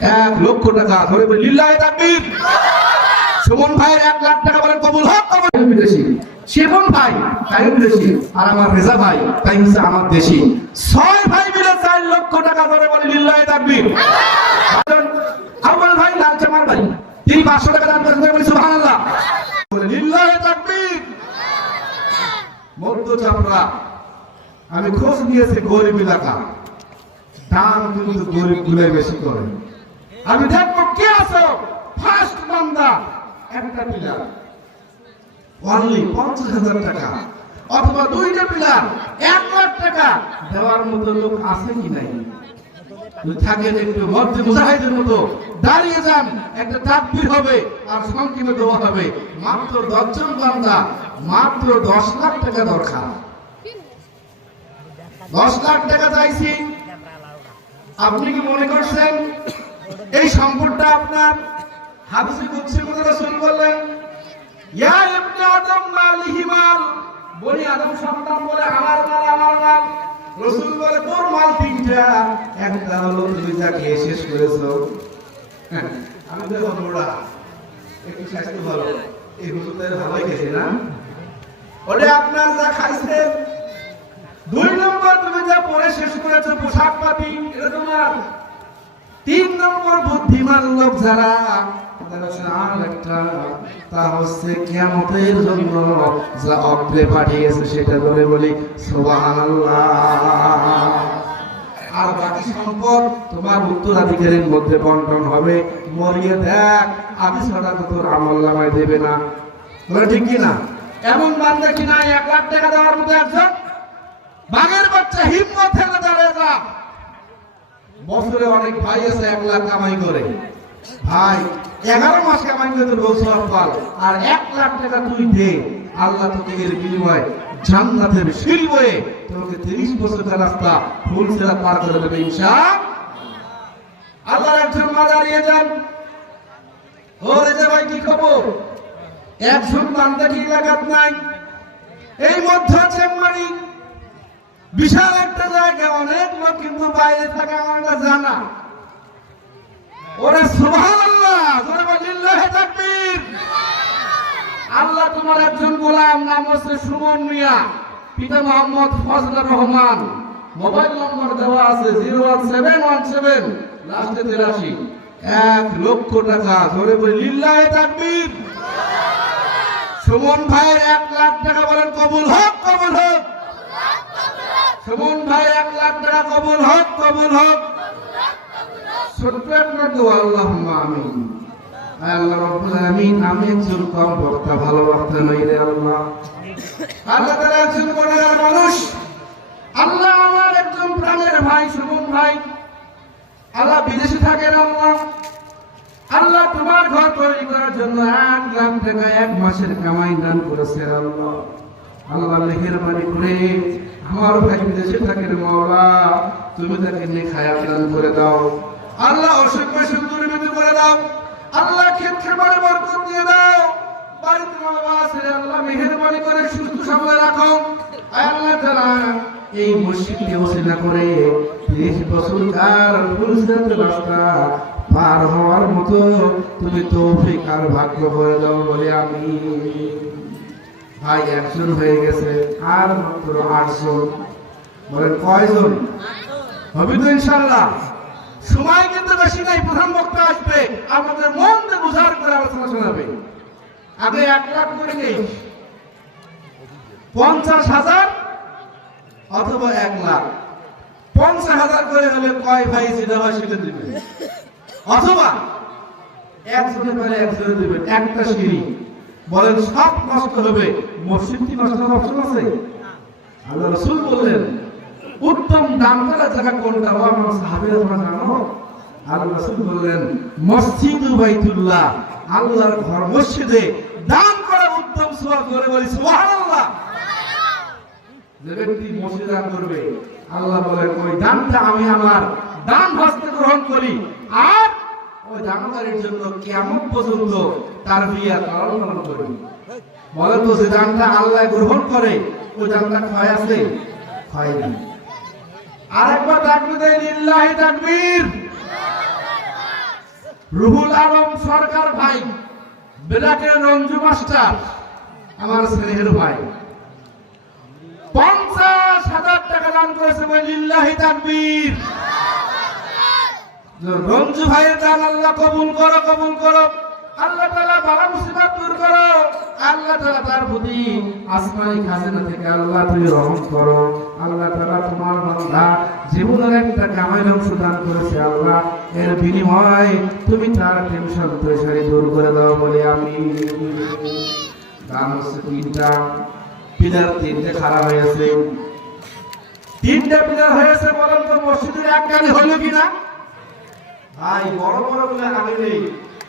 এক লক্ষ টাকা ধরে বলি লিল্লাহে তাকবীর। সুমন ভাইয়ের এক লাখ টাকা বলেন কবুল হক কবুল। বিদেশি। শিবন ভাই তাই বিদেশি। আর আমার রেজা ভাই তাই হচ্ছে আমার দেশি। ছয় ভাই মিলে চার লক্ষ টাকা ধরে বলি লিল্লাহে তাকবীর। আউয়াল ভাই লাল ভাই তিনি পাঁচশো টাকা দান করেছেন বলি সুবহানাল্লাহ। বলে লিল্লাহে তাকবীর। মধ্য আমি খোঁজ নিয়েছি গরিব এলাকা। দাম কিন্তু গরিব গুলাই বেশি করে। আমি দেখব কে আছো? ফার্স্ট বান্দা একটা পিলার। অনলি পঞ্চাশ হাজার টাকা। অথবা দুইটা পিলার। এক লাখ টাকা। দেওয়ার মতো লোক আছে কি নাই? থাকেন একটু মধ্যে মুজাহিদের মতো, দাঁড়িয়ে যান। একটা তাকবীর হবে আর সংক্ষেপে দেওয়া হবে। মাত্র দশজন বান্দা, মাত্র দশ লাখ টাকা দরকার। দশ লাখ টাকা চাইছি। আপনি কি মনে করছেন? এই সম্পদটা আপনার হাদিসে কুদসির মধ্যে রাসূল বললেন ইয়া ইবনে আদম মালিহি মাল। বনি আদম সন্তান বলে আমার মাল আমার মাল। রাসূল বলে তোর মাল তিনটা একটা হলো তুমি যা খেয়ে শেষ করেছ। হ্যাঁ, আমি তো মোড়া একটু স্বাস্থ্য ভালো। এই হুজুরদের ভালোই খেয়েছে না? ওরে আপনার যা খাইছেন দুই নম্বর তুমি যা পরে শেষ করেছ পোশাক পাতি এটা তোমার। তিন নম্বর বুদ্ধিমান লোক যারা উত্তরাধিকারীর মধ্যে বন্টন হবে, মরিয়ে দেখ, আমি ছাড়া তোর আমল দেবে না। ঠিক কি না? এমন বান্দা কি না এক লাখ টাকা দেওয়ার মতো একজন? বাঘের বাচ্চা হিম্মত থেকে দাঁড়িয়ে যা। বছরে অনেক ভাই আছে এক লাখ কামাই করে। ভাই, এগারো মাস কামাই করে বছর পাল, আর এক লাখ টাকা তুই দে। আল্লাহ তোকে এর বিনিময় জান্নাতের সিঁড়ি বয়ে তোমাকে তিরিশ বছরের রাস্তা ফুল সেরা পার করে দেবে ইনশা আল্লাহর একজন মা দাঁড়িয়ে যান। ও রেজা ভাই, কি খবর? একজন বান্দা কি লাগাত নাই। এই মধ্য চেম্বারি বিশাল একটা জায়গা, অনেক লোক কিন্তু বাইরে থাকে আমারটা জানা। ওরে সুবহানাল্লাহ আল্লাহ তোমার একজন গোলাম, নাম হচ্ছে সুমন মিয়া, পিতা মোহাম্মদ ফজলুর রহমান। মোবাইল নম্বর দেওয়া আছে, zero one seven one seven লাস্টে তেরাশি। এক লক্ষ টাকা ধরে বলি লিল্লাহি তাকবীর। সুমন ভাইয়ের এক লাখ টাকা বলেন, কবুল হোক কবুল হোক। সুমন ভাই, এক লাখ টাকা কবুল হোক কবুল হোক। মানুষ। আল্লাহ আমার একজন প্রাণের ভাই, সুমন ভাই। আল্লাহ বিদেশে থাকেন আল্লাহ। আল্লাহ তোমার ঘর তৈরি করার জন্য এক লাখ টাকা এক মাসের কামাই দান করেছে আল্লাহ। আল্লাহ মেহেরবানি করে আমার ভাই বিদেশে থাকেন মাওলা, তুমি তাকে নিয়ে খায়া দান করে দাও। আল্লাহ অসংখ্য সুন্দর বিধি করে দাও। আল্লাহ ক্ষেত্রে বারে বরকত দিয়ে দাও। বাড়িতে বাবা আছে, আল্লাহ মেহেরবানি করে সুস্থ সবল রাখো। আল্লাহ তাআলা এই মসজিদকে ওসিলা করে তিরিশ বছর কার ফুলসাতে রাস্তা পার হওয়ার মতো তুমি তৌফিক আর ভাগ্য করে দাও বলে আমি ভাই, একজন হয়ে গেছে। আর মাত্র আটজন। বলেন, কয়জন? হবে তো ইনশাল্লাহ সময় কিন্তু বেশি নাই, প্রধান বক্তা আসবে। আমাদের মন দিয়ে বুঝার করে আলোচনা শোনাবে আগে এক লাখ করে নেই পঞ্চাশ হাজার অথবা এক লাখ। পঞ্চাশ হাজার করে হলে কয় ভাই যেটা হয় সেটা দিবে অথবা একজনের পরে একজনে দেবেন। একটা সিঁড়ি। বলেন সব নষ্ট হবে মসজিদটি নষ্ট হওয়ার অপশন আছে? আল্লাহ রসুল বললেন, উত্তম দান করা জায়গা কোনটা? ও আমার সাহাবীরা তোমরা জানো? আল্লাহ রসুল বললেন, মসজিদ বাইতুল্লাহ, আল্লাহর ঘর মসজিদে দান করা উত্তম সওয়াব করে বলি, সুবহানাল্লাহ। যে ব্যক্তি মসজিদ দান করবে, আল্লাহ বলেন, ওই দানটা আমি আমার দান হস্তে গ্রহণ করি, আর ওই দানকারীর জন্য কেমন পর্যন্ত তার বিয়া লালন পালন করি? বলে তো, যে দানটা আল্লাহ গ্রহণ করে, ওই দানটা ক্ষয় আছে? ক্ষয় নেই। আরেকবার ডাকবে দেয় লিল্লাহি তাকবীর। রুহুল আলম সরকার ভাই বেলাকের রঞ্জু মাস্টার, আমার স্নেহের ভাই। পঞ্চাশ হাজার টাকা দান করেছে বলে লিল্লাহি তাকবীর। রঞ্জু ভাইয়ের দান আল্লাহ কবুল করো কবুল করো। আল্লাহ তাআলা বালা মুসিবত দূর করো। আল্লাহ তাআলা তার প্রতি আসমানি খাজানা থেকে আল্লাহ তুমি রহম করো। আল্লাহ তাআলা তোমার বান্দা জীবনের একটা কামাইর অংশ দান করেছে আল্লাহ। এর বিনিময়ে তুমি তার টেনশন প্রেশারি দূর করে দাও বলে আমি। দান হচ্ছে তিনটা। পিলার তিনটে খারাপ হয়েছে তিনটা পিলার হয়েছে বলেন তো, মসজিদের এক গাড়ি হলো কিনা? ভাই, বড় বড়গুলো আগে নেই।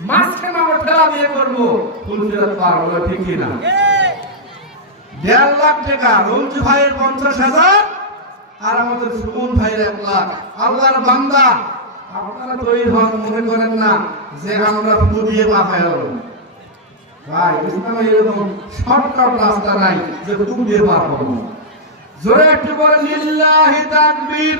মাঝখানে আমরা ঠেলা দিয়ে করব। ফুল ফেরত পার হলো ঠিক কিনা? দেড় লাখ টাকা, রঞ্জু ভাইয়ের পঞ্চাশ হাজার, আর আমাদের সুমন ভাইয়ের এক লাখ। আল্লাহর বান্দা, আপনারা তৈরি হন, মনে করেন না যে আমরা ফু দিয়ে পা ফেল ভাই ইসলামে এরকম শর্টকাট রাস্তা নাই যে ফু দিয়ে পা করব জোরে একটু বলে লিল্লাহি তাকবীর।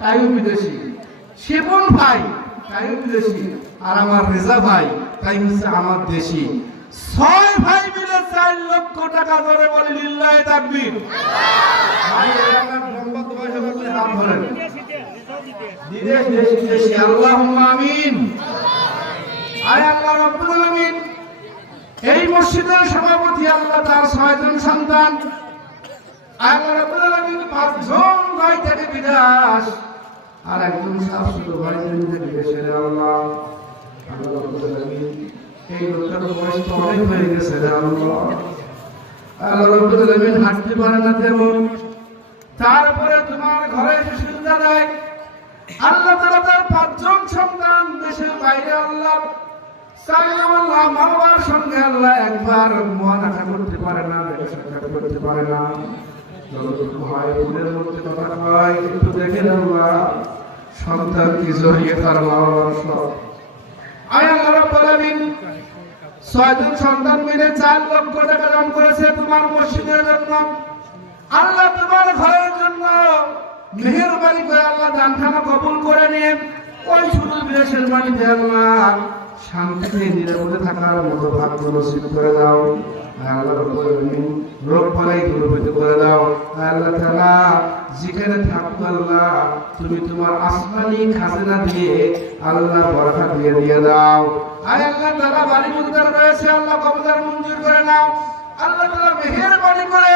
তাইও বিদেশি শিবন ভাই তাইও বিদেশি আর আমার রেজা ভাই, তাই হচ্ছে আমার দেশি। ছয় ভাই মিলে চার লক্ষ টাকা ধরে বলে লিল্লাহ তাকবীর। ভাই বিদেশ আমিন। আল্লাহ আলামিন। এই মসজিদের সভাপতি আল্লাহ তার সন্তান। পাঁচজন ভাই বিদাস আর একজন শাশুড়ি ভাই থেকে বিদেশের আল্লাহ। আল্লাহ রাব্বুল এই লোকটার বয়স তো অনেক হয়ে গেছে রে আল্লাহ। আল্লাহ রাব্বুল আলামিন হাঁটতে পারে না তেমন। তারপরে তোমার ঘরে এসে সুবিধা দেয়। আল্লাহ তাআলা তার পাঁচজন সন্তান দেশের বাইরে আল্লাহ। আল্লাহ মা বাবার সঙ্গে আল্লাহ একবার মহানাকা করতে পারে না দেখা সাক্ষাৎ করতে পারে না। যতটুকু হয় ফুলের মধ্যে কথা কয় একটু দেখেন আল্লাহ, সন্তান কি জড়িয়ে তার মা বাবার সব। আয় আল্লাহ রাব্বুল আলামিন, ছয়জন সন্তান মিলে চার লক্ষ টাকা করেছে তোমার মসজিদের জন্য। আল্লাহ তোমার ঘরের জন্য মেহেরবানি করে আল্লাহ দানখানা কবুল করে নিয়ে ওই শুধু বিদেশের বাড়িতে আল্লাহ, শান্তিতে নিরাপদে থাকার মতো ভাগ্য নসিব করে দাও। আল্লাহ যেখানে তুমি তোমার আসমানি দিয়ে দিয়ে দিয়ে দাও বাড়ি রয়েছে, আল্লাহ মঞ্জুর করে নাও। আল্লাহ মেহের বাড়ি করে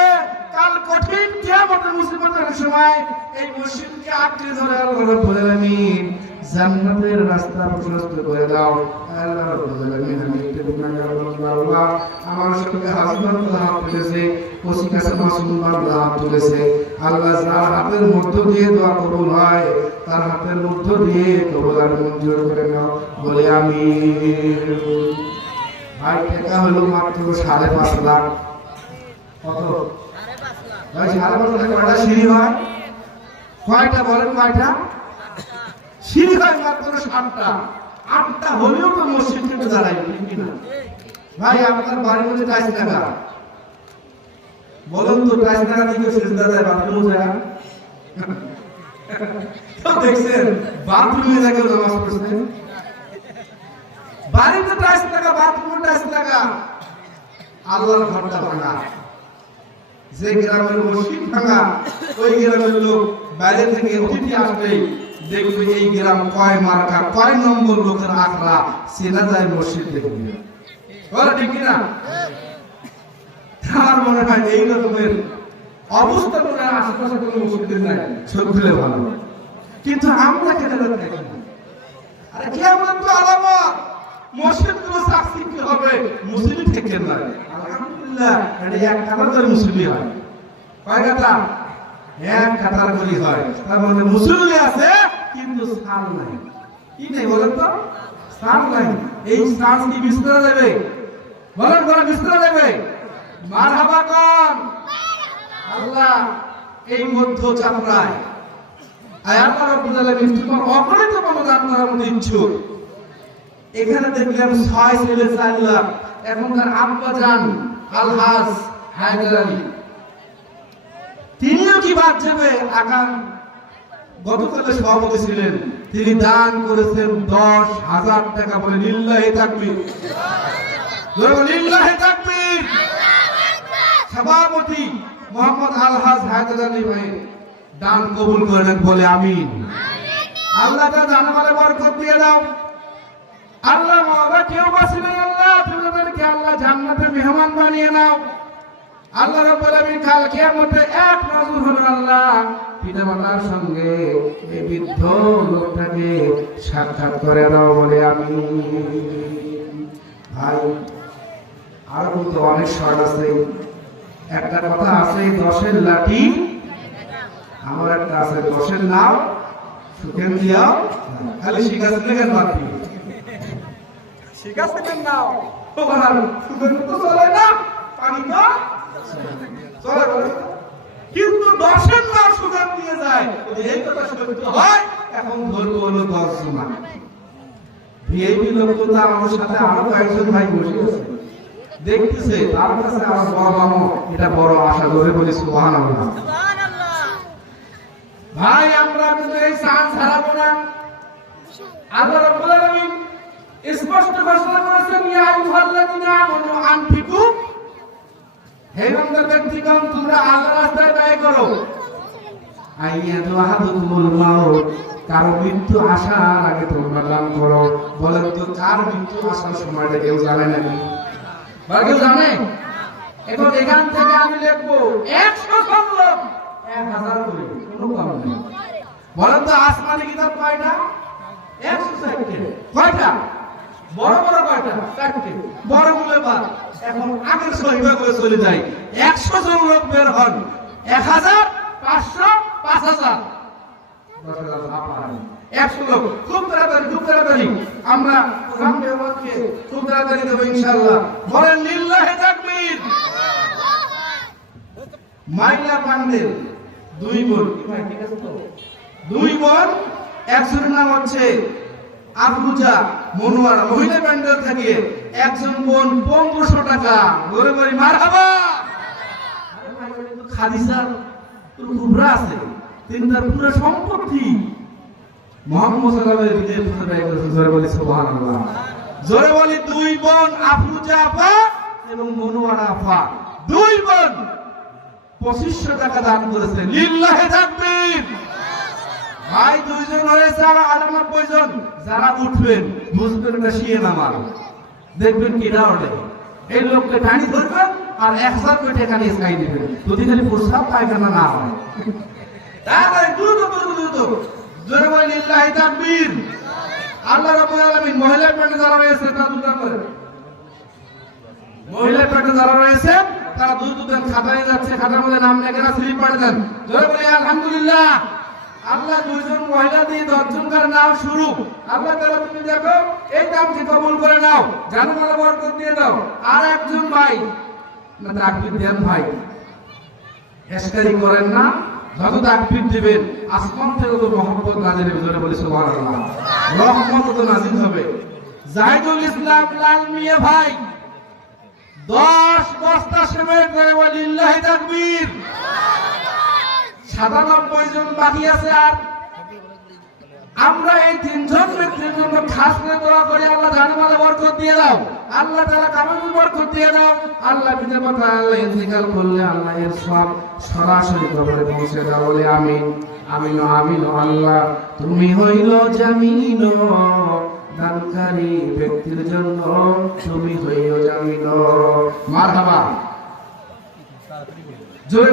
কাল কঠিন কিয়ামতের মুসিবতের সময় এই মসজিদকে আঁকড়ে ধরে আল্লাহ রাব্বুল আলামিন জান্নাতের রাস্তা প্রশস্ত করে দাও। আল্লাহ রাব্বুল আলামিন, আমি একটু গুনাহগার বান্দা আল্লাহ আমার সঙ্গে হাসবান হাত তুলেছে ওসি কাছে মাসুম বান্দা তুলেছে। আল্লাহ যার হাতের মধ্য দিয়ে দোয়া কবুল হয়, তার হাতের মধ্য দিয়ে কবুল আর মঞ্জুর করে নাও। বলে আমি ভাই টাকা হলো মাত্র সাড়ে পাঁচ লাখ। কত? কয়টা সিঁড়ি হয়? কয়টা বলেন কয়টা? সিঁড়ি হয় মাত্র তো মসজিদ দাঁড়াই ঠিক কিনা বাড়ির মধ্যে টাইস লাগা বলেন তো টাইস লাগা দিকে দাঁড়ায় পড়ছে বাড়িতে যে গ্রামের মসজিদ ভাঙা, ওই গ্রামের লোক বাইরে থেকে অতিথি আসলেই দেখবে এই গ্রাম কয় মার্কা, কয় নম্বর লোকের আখড়া যায় মসজিদ দেখবে ঠিক কিনা? আমার মনে হয় এই রকমের অবস্থা করে আশেপাশে কোনো নাই ভালো। কিন্তু আমরা কেন? আরে তো আলামত? মসজিদগুলো সাকসিদ হবে মুসলিম থেকে না এক কাতার করে হয়। কয় এক কাতার করে হয়। তার মানে মুসলিম আছে, কিন্তু সাল নাই। কি নেই বলেন তো? স্থান এই স্থান দেবে? বলেন বলেন বিস্তরে দেবে। মার হাবা কন? আল্লাহ, এই মধ্য চাপড়ায়। আল্লাহ রাব্বুল আলামিন তোমার অগণিত মতো ইচ্ছুক। এখানে দেখলাম ছয় ছেলে চার লাখ এখনকার আব্বা যান আলহাজ হায়দার। আলী তিনিও কি আগাম সভাপতি ছিলেন। তিনি দান করেছেন দশ হাজার টাকা বলে সভাপতি মোহাম্মদ আলহাজ হায়দার আলী ভাই, দান কবুল করেন বলে আমিন। আল্লাহ তার জানামালে বরকত দিয়ে দাও। আল্লাহ কেউ নাই, আল্লাহ। তুমি আল্লাহ জান্নাতের মেহমান বানিয়ে নাও। আল্লাহ রাব্বুল আলামিন কাল কিয়ামতে এক নজর হলো আল্লাহ পিতা মাতার সঙ্গে এই বৃদ্ধ লোকটাকে সাক্ষাৎ করে দাও বলে আমি। ভাই আর তো অনেক শর্ট আছে। একটা কথা আছে, দশের লাঠি। আমার একটা আছে, দশের নাম সুখেন দিয়াও। খালি শিখাচ্ছে লেখেন বাদ দিয়ে শিখাচ্ছেন নাও। না বলে। কিন্তু দশের নাম সুখেন দিয়ে যায়। এখন ভাই বসে দেখতেছে, তার আমার বাবা মা, এটা বড় আশা ধরে বলি সুবহান ভাই, আমরা কিন্তু এই চান্স হারাবো না। আল্লাহ রাব্বুল আলামিন স্পষ্ট ঘোষণা করেছেন, ইয়া আইয়ুহাল্লাযিনা আমানু আনফিকু। হে ইমানদার ব্যক্তিগণ, তোমরা আল্লাহর রাস্তায় ব্যয় করো। আইয়াতু আহাদুকুমুল মাউত, কারও মৃত্যু আসার আগে তোমরা দান করো। বলেন তো, কার মৃত্যু আসার সময়টা কেউ জানে নাকি বা কেউ জানে? এখন এখান থেকে আমি লিখব, একশো সংলোক এক হাজার করে, কোনো কম নেই। বলেন তো, আসমানি কিতাব কয়টা? একশো চারটে কয়টা? বড় বড় কয়টা? চারটে। বড়গুলো এখন আগের সহিবা করে চলে যায় একশো জন লোক বের হন। এক হাজার পাঁচশো পাঁচ হাজার। একশো লোক। খুব তাড়াতাড়ি খুব তাড়াতাড়ি। আমরা প্রধান মেহমানকে খুব তাড়াতাড়ি দেবো ইনশাল্লাহ বলেন, লিল্লাহে তাকবীর। মাইলা পান্ডেল দুই দুই বোন, একজনের নাম হচ্ছে আফরুজা মনোয়ারা মহিলা প্যান্ডেল থেকে একজন বোন পনেরোশো টাকা। ধরে বলি মার হাবা খাদিজার কুবরা আছে। তিনি তার পুরো সম্পত্তি মোহাম্মদ সাল্লামের দিকে ব্যয় করেছেন। জোরে বলি দুই বোন আফরুজা আপা এবং মনোয়ারা আপা। দুই বোন পঁচিশশো টাকা দান করেছে লিল্লাহে তাকবীর! ভাই দুইজন রয়েছে আর আটানব্বই জন। যারা উঠবেন বুঝবেন না শিয়ে নামার দেখবেন কিনা ওঠে? এই লোককে টানি ধরবেন আর এক হাজার কোটি টাকা নিয়ে খাই দিবেন। যদি খালি প্রস্তাব পায়খানা না হয়। তাহলে দ্রুত দ্রুত দ্রুত। জোরে বলি লিল্লাহি তাকবীর। আল্লাহ রাব্বুল আলামিন মহিলা পেটে যারা রয়েছে, তারা দুটা করে। মহিলা পেটে যারা রয়েছে, তারা দুধ দুধের খাতায় যাচ্ছে খাতার মধ্যে নাম লেখে না, স্লিপ পাঠিয়ে দেন। জোরে বলি আলহামদুলিল্লাহ। আল্লাহ দুইজন মহিলা দিয়ে দশজনকার নাম শুরু। আল্লাহ তাআলা তুমি দেখো, এই নামটি কবুল করে নাও। জানমালা বরকত দিয়ে দাও। আর একজন ভাই, না, তাকবীর দেন ভাই। এসকারি করেন না, যত তাকবীর দিবেন, আসমান থেকে তো রহমত নাজিল হবে, জোরে বলি সুবহানাল্লাহ। রহমত তো নাজিল হবে। জাহিদুল ইসলাম লাল মিয়া ভাই, দশ বস্তা সিমেন্ট করে বলি, লিল্লাহি তাকবীর। সাতানব্বই জন বাকি আছে আর? আমরা এই তিনজন ব্যক্তির জন্য খাস করে দোয়া করি, আল্লাহ জানেমালে বরকত দিয়ে দাও। আল্লাহ তাআলা কামাল বরকত দিয়ে দাও। আল্লাহ পিতা মাতা আল্লাহ ইন্তিকাল করলে আল্লাহ এর সব সরাসরি পৌঁছে দাও বলে আমিন। আমিন আল্লাহ। তুমি হইল জামিন, দানকারী ব্যক্তির জন্য তুমি হইল জামিন। মারহাবা। জোরে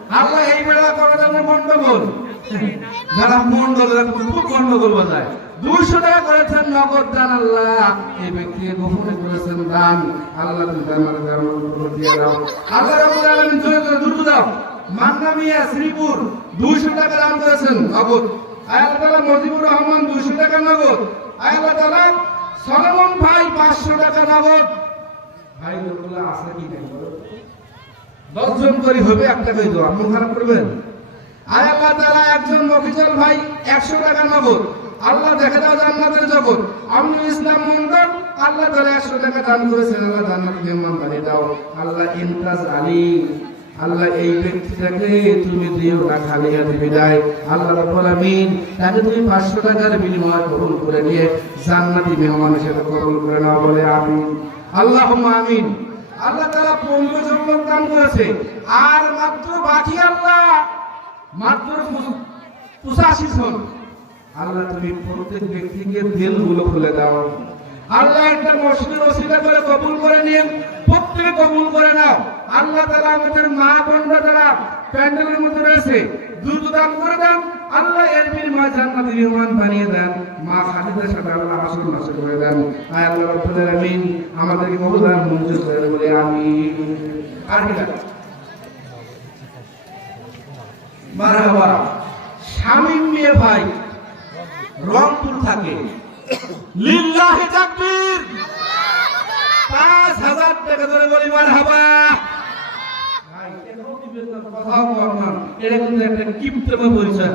আল্লাহ এই বেলা করে জন্য মন্ডল যারা মন্ডল খুব গন্ডগোল বাজায়। দুইশো টাকা করেছেন নগদ দান আল্লাহ। এই ব্যক্তি গোপনে করেছেন দান। আল্লাহ আল্লাহ রাব্বুল আলামিন শ্রীপুর, দুইশো টাকা দান করেছেন নগদ। আয়াল তালা মজিবুর রহমান, দুইশো টাকা নগদ। আয়াল তালা সলমন ভাই, পাঁচশো টাকা নগদ। ভাই আছে কি নাই? দশজন করে হবে একটা করে দেওয়া। মন খারাপ করবেন? আয় আল্লাহ তাআলা, একজন মফিজল ভাই একশো টাকা নগদ। আল্লাহ দেখে দাও জান্নাতের জগৎ। আমি ইসলাম মন্ডল আল্লাহ তাআলা একশো টাকা দান করেছেন। আল্লাহ জান্নাত মেহমান বানিয়ে দাও। আল্লাহ ইমতাজ আলী আল্লাহ এই ব্যক্তিটাকে তুমি দিও না খালি হাতে বিদায় আল্লাহ রাব্বুল আমিন তাকে তুমি 500 টাকার বিনিময়ে কবুল করে নিয়ে জান্নাতি মেহমান হিসেবে কবুল করে নাও বলে আমিন। আল্লাহুম্মা আমিন। আল্লাহ 15 জন লোক দান করেছে। আর মাত্র বাকি আল্লাহ, মাত্র পঁচাশি জন। আল্লাহ তুমি প্রত্যেক ব্যক্তিকে দিলগুলো খুলে দাও। আল্লাহ একটা মসজিদের ওসিলা করে কবুল করে নিয়ে প্রত্যেকে কবুল করে নাও। আল্লাহ তাআলা আমাদের মা বোনরা যারা প্যান্ডেলের মধ্যে রয়েছে, দ্রুত দান করে দেন। আল্লাহ এর বিনিময়ে জান্নাতি মেহমান বানিয়ে দেন। মা খালিদের সাথে আল্লাহ আসল নাসল করে দেন। আয় আল্লাহ রাব্বুল আলামিন আমাদেরকে মহদান মঞ্জুর করে বলে আমি আর কি? মারহাবা শামিম মিয়া ভাই, রংপুর থাকে। লিল্লাহি তাকবীর। পাঁচ হাজার টাকা ধরে বলি মারহাবা? কথাও কম না। এটা কিন্তু একটা কিপ্তময় পরিচয়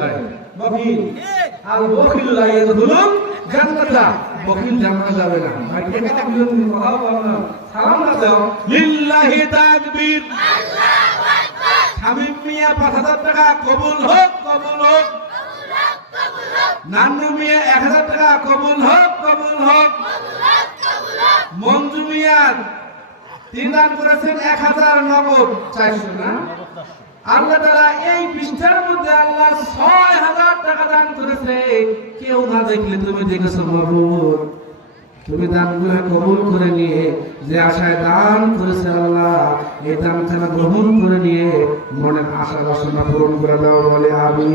এক হাজার টাকা কবুল হোক কবুল হোক মঞ্জু মিয়া তিন দান করেছেন এক হাজার নগদ চারশো, না? আল্লাহ তারা এই পৃষ্ঠার মধ্যে আল্লাহ ছয় হাজার টাকা দান করেছে। কেউ না দেখলে তুমি দেখেছ মাহবুব। তুমি দানগুলো কবুল করে নিয়ে যে আশায় দান করেছে আল্লাহ, এই দানখানা গ্রহণ করে নিয়ে মনের আশা বাসনা পূরণ করে দাও, বলে আমি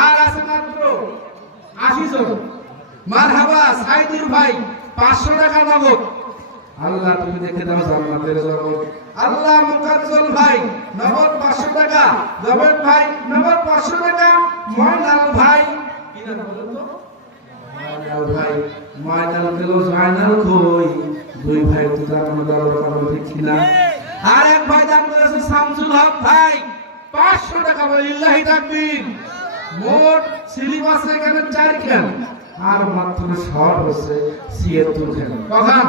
আর আছে মাত্র আশি জন। মার হাবা সাইদুর ভাই পাঁচশো টাকা নগদ। আল্লাহ, তুমি দেখে দাও জান্নাতের জগৎ। আল্লাহ, মুকাজ্জল ভাই, নগদ পাঁচশো টাকা। জবেদ ভাই, নগদ পাঁচশো টাকা। ময়নাল ভাই, কি নাম বলেন তো? ময়নাল ভাই, ময়নাল গেল জয়নাল কই? দুই ভাই তো জানো দাও কারণ দেখছি না। আর এক ভাই দান করেছে শামসুল হক ভাই। পাঁচশো টাকা বলে ইল্লাহি তাকবীর। মোট আছে এখানে চার খেল আর মাত্র শর্ট হচ্ছে ছিয়াত্তর খেল কখন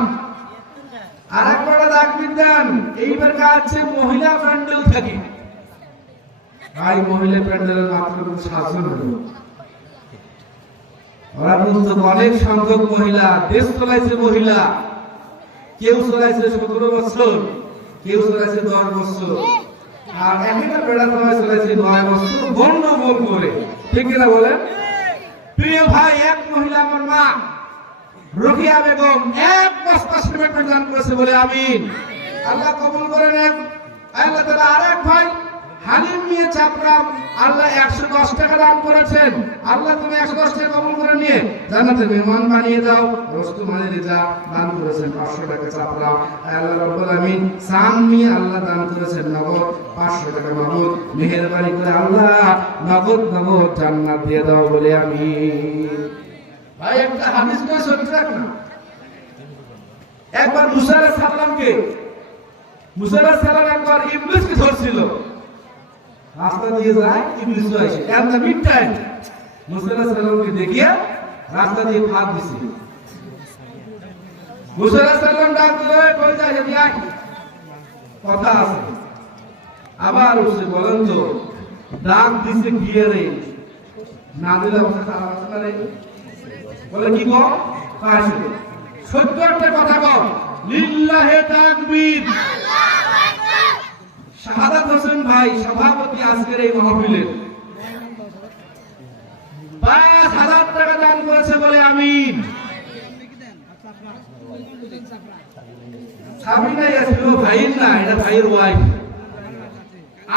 আর একবার এইবার মহিলা ভাই, মহিলা অনেক সংখ্যক মহিলা, দেশ চলাইছে মহিলা। কেউ চলাইছে সতেরো বছর, কেউ চলাইছে দশ বছর। আর একটা বেড়া তোমায় চলেছে নয় বছর গন্ডগোল করে। ঠিক কিনা বলেন? প্রিয় ভাই, এক মহিলা আমার মা। রোকিয়া বেগম এক বস্তা সিমেন্ট দান করেছে বলে আমিন। আল্লাহ কবুল করে নেন। আল্লাহ আরেক ভাই, হালিম চাপরাম আল্লাহ একশো দশ টাকা দান করেছেন। আল্লাহ তুমি একশো দশ টাকা করে নিয়ে মেহমান বানিয়ে দাও। রেজা দান করেছেন পাঁচশো টাকা চাপরাম আল্লাহ রব্বুল আমিন আল্লাহ দান করেছেন নগদ পাঁচশো টাকা নগদ। মেহেরবানি করে আল্লাহ নগদ নগদ জান্নাত দিয়ে দাও বলে আমি ভাই একটা একবার সালাম একবার ধরছিল। রাস্তা দিয়ে যায়, ইবলিস আসে। এর না মিড টাইম মুসা সালামকে দেখিয়ে রাস্তা দিয়ে ডাক কথা আবার উঠছে, বলেন তো, ডাক দিছে গিয়ে না দিলে অবস্থা খারাপ আছে না বলে কি কও কাছে সত্য কথা কও লিল্লাহে তাকবীর। শাহাদাত হোসেন ভাই, সভাপতি আজকের এই মাহফিলের পাঁচ হাজার টাকা দান করেছে বলে আমিন। সাবিনাই আসছিল ভাইয়ের না, এটা ভাইয়ের ওয়াইফ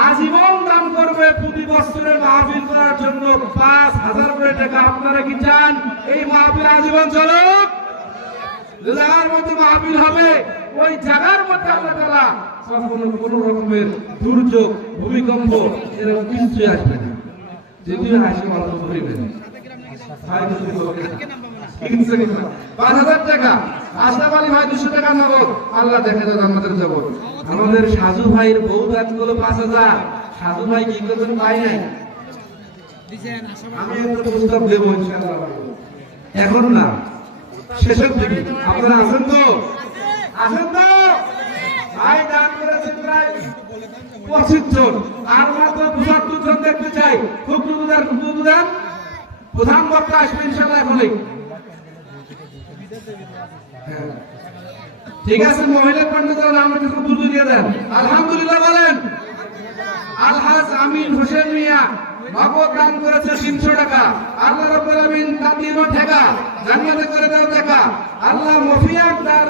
আজীবন দান করবে প্রতি বছরের মাহফিল করার জন্য পাঁচ হাজার করে টাকা। আপনারা কি চান? এই মাহফিল আজীবন চলুক? জায়গার মধ্যে মাহফিল হবে, ওই জায়গার মধ্যে আল্লাহ তাআলা কখনো কোনো রকমের দুর্যোগ, ভূমিকম্প এরকম কিছুই আসবে না। যদিও আসে অল্প। ইনশাআল্লাহ। পাঁচ হাজার টাকা। আলী ভাই, দুশো টাকা নগদ। আল্লাহ দেখে দেন আমাদের জগৎ। আমাদের সাজু ভাইয়ের বউ দান করল পাঁচ হাজার। সাজু ভাই কি করছেন পাই নাই? আমি একটা প্রস্তাব দেবো ইনশাআল্লাহ। এখন না, শেষের দিকে। আপনারা আছেন তো? আছেন তো? ভাই দেখতে চাই। দুদান প্রধান বক্তা আসবে ইনশাল্লাহ এখনই। হ্যাঁ। ঠিক আছে, মহিলা পণ্ডিতরা নাম একটু দুধু দিয়ে দেন। আলহামদুলিল্লাহ বলেন। আলহাজ আমিন হোসেন মিয়া আল্লাহ করে দেওয়া টাকা আল্লাহ মফিয়া তার